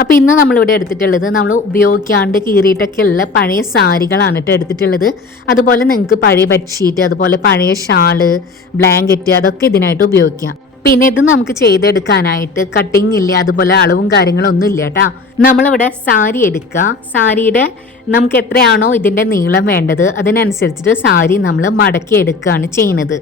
അപ്പോൾ ഇന്ന് നമ്മളിവിടെ എടുത്തിട്ടുള്ളത് നമ്മൾ ഉപയോഗിക്കാണ്ട് കീറിയിട്ടൊക്കെയുള്ള പഴയ സാരികളാണ് എടുത്തിട്ടുള്ളത്. അതുപോലെ നിങ്ങൾക്ക് പഴയ ബെഡ്ഷീറ്റ്, അതുപോലെ പഴയ ഷാള്, ബ്ലാങ്കറ്റ് അതൊക്കെ ഇതിനായിട്ട് ഉപയോഗിക്കാം. പിന്നെ ഇത് നമുക്ക് ചെയ്തെടുക്കാനായിട്ട് കട്ടിങ് ഇല്ല, അതുപോലെ അളവും കാര്യങ്ങളൊന്നും ഇല്ല കേട്ടോ. നമ്മളിവിടെ സാരി എടുക്കുക. സാരിയുടെ നമുക്ക് എത്രയാണോ ഇതിൻ്റെ നീളം വേണ്ടത് അതിനനുസരിച്ചിട്ട് സാരി നമ്മൾ മടക്കി എടുക്കുകയാണ് ചെയ്യുന്നത്.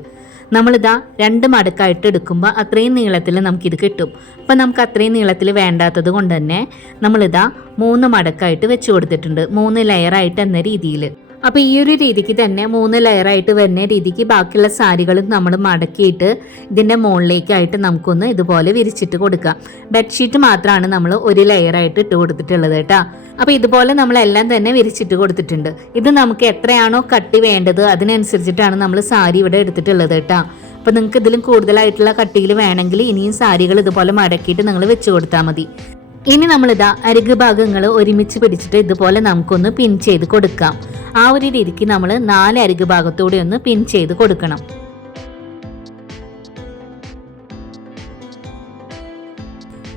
നമ്മളിതാ 2 മടക്കായിട്ട് എടുക്കുമ്പോൾ അത്രയും നീളത്തിൽ നമുക്കിത് കിട്ടും. അപ്പം നമുക്ക് അത്രയും നീളത്തിൽ വേണ്ടാത്തത് കൊണ്ട് തന്നെ നമ്മളിതാ 3 മടക്കായിട്ട് വെച്ച് കൊടുത്തിട്ടുണ്ട്, 3 ലെയറായിട്ട് എന്ന രീതിയിൽ. അപ്പോൾ ഈ ഒരു രീതിക്ക് തന്നെ 3 ലെയറായിട്ട് വരുന്ന രീതിക്ക് ബാക്കിയുള്ള സാരികളും നമ്മൾ മടക്കിയിട്ട് ഇതിൻ്റെ മുകളിലേക്കായിട്ട് നമുക്കൊന്ന് ഇതുപോലെ വിരിച്ചിട്ട് കൊടുക്കാം. ബെഡ്ഷീറ്റ് മാത്രമാണ് നമ്മൾ 1 ലെയറായിട്ട് ഇട്ട് കൊടുത്തിട്ടുള്ളത് കേട്ടോ. അപ്പോൾ ഇതുപോലെ നമ്മളെല്ലാം തന്നെ വിരിച്ചിട്ട് കൊടുത്തിട്ടുണ്ട്. ഇത് നമുക്ക് എത്രയാണോ കട്ടി വേണ്ടത് അതിനനുസരിച്ചിട്ടാണ് നമ്മൾ സാരി ഇവിടെ എടുത്തിട്ടുള്ളത് കേട്ടോ. അപ്പോൾ നിങ്ങൾക്ക് ഇതിലും കൂടുതലായിട്ടുള്ള കട്ടിയിൽ വേണമെങ്കിൽ ഇനിയും സാരികൾ ഇതുപോലെ മടക്കിയിട്ട് നിങ്ങൾ വെച്ച് കൊടുത്താൽ മതി. ഇനി നമ്മളിതാ അരിക് ഭാഗങ്ങൾ ഒരുമിച്ച് പിടിച്ചിട്ട് ഇതുപോലെ നമുക്കൊന്ന് പിൻ ചെയ്ത് കൊടുക്കാം. ആ ഒരു രീതിക്ക് നമ്മൾ 4 അരിക് ഭാഗത്തൂടെ ഒന്ന് പിൻ ചെയ്ത് കൊടുക്കണം.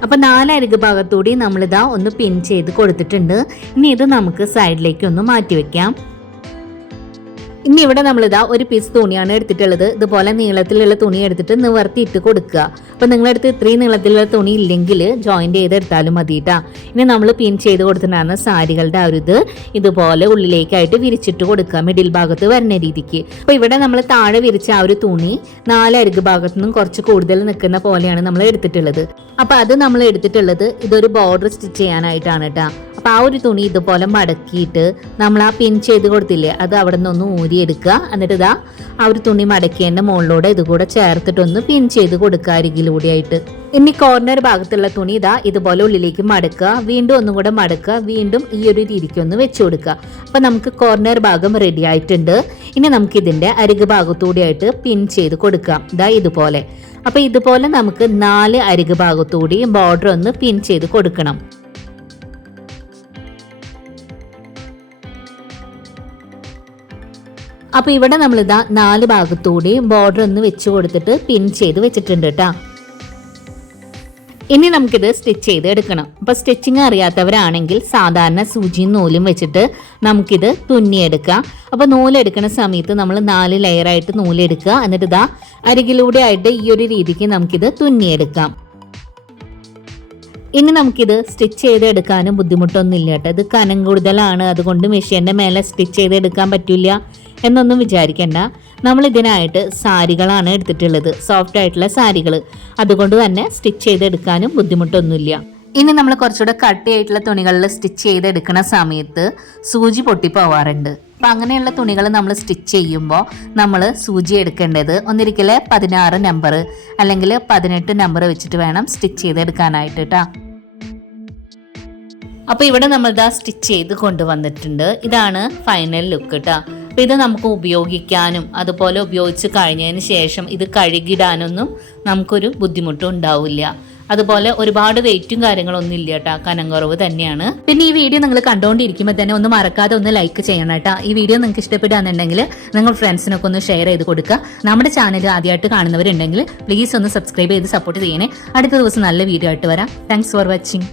അപ്പോൾ 4 അരിക് ഭാഗത്തൂടി നമ്മളിതാ ഒന്ന് പിൻ ചെയ്ത് കൊടുത്തിട്ടുണ്ട്. ഇനി ഇത് നമുക്ക് സൈഡിലേക്ക് ഒന്ന് മാറ്റി വെക്കാം. ഇനി ഇവിടെ നമ്മളിതാ ഒരു പീസ് തുണിയാണ് എടുത്തിട്ടുള്ളത്. ഇതുപോലെ നീളത്തിലുള്ള തുണി എടുത്തിട്ട് നിവർത്തിയിട്ട് കൊടുക്കുക. അപ്പോൾ നിങ്ങളടുത്ത് ഇത്രയും നീളത്തിലുള്ള തുണി ഇല്ലെങ്കിൽ ജോയിന്റ് ചെയ്തെടുത്താലും മതി കേട്ടോ. ഇനി നമ്മൾ പിൻ ചെയ്ത് കൊടുത്തിട്ടുണ്ടാകുന്ന സാരികളുടെ ആ ഒരു ഇത് ഇതുപോലെ ഉള്ളിലേക്കായിട്ട് വിരിച്ചിട്ട് കൊടുക്കുക, മിഡിൽ ഭാഗത്ത് വരുന്ന രീതിക്ക്. അപ്പോൾ ഇവിടെ നമ്മൾ താഴെ വിരിച്ച ആ ഒരു തുണി 4 അരിക് ഭാഗത്തു നിന്നും കുറച്ച് കൂടുതൽ നിൽക്കുന്ന പോലെയാണ് നമ്മൾ എടുത്തിട്ടുള്ളത്. അപ്പോൾ അത് നമ്മൾ എടുത്തിട്ടുള്ളത് ഇതൊരു ബോർഡർ സ്റ്റിച്ച് ചെയ്യാനായിട്ടാണ് കേട്ടോ. അപ്പോൾ ആ ഒരു തുണി ഇതുപോലെ മടക്കിയിട്ട് നമ്മൾ ആ പിൻ ചെയ്ത് കൊടുത്തില്ലേ അത് അവിടെ നിന്നൊന്ന് ഊരിയെടുക്കുക. എന്നിട്ട് ഇതാ ആ ഒരു തുണി മടക്കിയതിൻ്റെ മുകളിലൂടെ ഇതുകൂടെ ചേർത്തിട്ടൊന്ന് പിൻ ചെയ്ത് കൊടുക്കുക അരികിലൂടെ ആയിട്ട്. ഇനി കോർണർ ഭാഗത്തുള്ള തുണി ഇതാ ഇതുപോലെ ഉള്ളിലേക്ക് മടക്കുക, വീണ്ടും ഒന്നും കൂടെ മടക്കുക, വീണ്ടും ഈ ഒരു രീതിക്ക് ഒന്ന് വെച്ച് കൊടുക്കുക. അപ്പോൾ നമുക്ക് കോർണർ ഭാഗം റെഡി ആയിട്ടുണ്ട്. ഇനി നമുക്കിതിൻ്റെ അരിക് ഭാഗത്തൂടെയായിട്ട് പിൻ ചെയ്ത് കൊടുക്കാം, ഇതാ ഇതുപോലെ. അപ്പോൾ ഇതുപോലെ നമുക്ക് 4 അരിക് ഭാഗത്തൂടി ബോർഡർ ഒന്ന് പിൻ ചെയ്ത് കൊടുക്കണം. അപ്പോൾ ഇവിടെ നമ്മളിതാ 4 ഭാഗത്തൂടി ബോർഡർ ഒന്ന് വെച്ച് കൊടുത്തിട്ട് പിൻ ചെയ്ത് വെച്ചിട്ടുണ്ട് കേട്ടോ. ഇനി നമുക്കിത് സ്റ്റിച്ച് ചെയ്ത് എടുക്കണം. അപ്പോൾ സ്റ്റിച്ചിങ് അറിയാത്തവരാണെങ്കിൽ സാധാരണ സൂചിയും നൂലും വെച്ചിട്ട് നമുക്കിത് തുന്നിയെടുക്കാം. അപ്പോൾ നൂലെടുക്കുന്ന സമയത്ത് നമ്മൾ 4 ലെയറായിട്ട് നൂലെടുക്കുക. എന്നിട്ട് ഇതാ അരികിലൂടെ ആയിട്ട് ഈ ഒരു രീതിക്ക് നമുക്കിത് തുന്നിയെടുക്കാം. ഇനി നമുക്കിത് സ്റ്റിച്ച് ചെയ്തെടുക്കാനും ബുദ്ധിമുട്ടൊന്നുമില്ല കേട്ടോ. ഇത് കനം കൂടുതലാണ്, അതുകൊണ്ട് മെഷീൻ്റെ മേലെ സ്റ്റിച്ച് ചെയ്തെടുക്കാൻ പറ്റില്ല എന്നൊന്നും വിചാരിക്കേണ്ട. നമ്മൾ ഇതിനായിട്ട് സാരികളാണ് എടുത്തിട്ടുള്ളത്, സോഫ്റ്റ് ആയിട്ടുള്ള സാരികൾ. അതുകൊണ്ട് തന്നെ സ്റ്റിച്ച് ചെയ്തെടുക്കാനും ബുദ്ധിമുട്ടൊന്നുമില്ല. ഇനി നമ്മൾ കുറച്ചുകൂടെ കട്ടിയായിട്ടുള്ള തുണികളിൽ സ്റ്റിച്ച് ചെയ്തെടുക്കുന്ന സമയത്ത് സൂചി പൊട്ടിപ്പോവാറുണ്ട്. അപ്പം അങ്ങനെയുള്ള തുണികൾ നമ്മൾ സ്റ്റിച്ച് ചെയ്യുമ്പോൾ നമ്മൾ സൂചി എടുക്കേണ്ടത് ഒന്നിരിക്കൽ 16 നമ്പർ അല്ലെങ്കിൽ 18 നമ്പർ വെച്ചിട്ട് വേണം സ്റ്റിച്ച് ചെയ്തെടുക്കാനായിട്ട് കേട്ടോ. അപ്പോൾ ഇവിടെ നമ്മളിതാ സ്റ്റിച്ച് ചെയ്ത് കൊണ്ടുവന്നിട്ടുണ്ട്. ഇതാണ് ഫൈനൽ ലുക്ക് കേട്ടോ. അപ്പോൾ ഇത് നമുക്ക് ഉപയോഗിക്കാനും അതുപോലെ ഉപയോഗിച്ച് കഴിഞ്ഞതിന് ശേഷം ഇത് കഴുകിടാനൊന്നും നമുക്കൊരു ബുദ്ധിമുട്ടും ഉണ്ടാവില്ല. അതുപോലെ ഒരുപാട് വെയിറ്റും കാര്യങ്ങളൊന്നും ഇല്ല കേട്ടോ, കനം കുറവ് തന്നെയാണ്. പിന്നെ ഈ വീഡിയോ നിങ്ങൾ കണ്ടുകൊണ്ടിരിക്കുമ്പോൾ തന്നെ ഒന്ന് മറക്കാതെ ഒന്ന് ലൈക്ക് ചെയ്യണം കേട്ടോ. ഈ വീഡിയോ നിങ്ങൾക്ക് ഇഷ്ടപ്പെടുകയാണെന്നുണ്ടെങ്കിൽ നിങ്ങൾ ഫ്രണ്ട്സിനൊക്കെ ഒന്ന് ഷെയർ ചെയ്ത് കൊടുക്കുക. നമ്മുടെ ചാനൽ ആദ്യമായിട്ട് കാണുന്നവരുണ്ടെങ്കിൽ പ്ലീസ് ഒന്ന് സബ്സ്ക്രൈബ് ചെയ്ത് സപ്പോർട്ട് ചെയ്യണേ. അടുത്ത ദിവസം നല്ല വീഡിയോ ആയിട്ട് വരാം. Thanks for watching.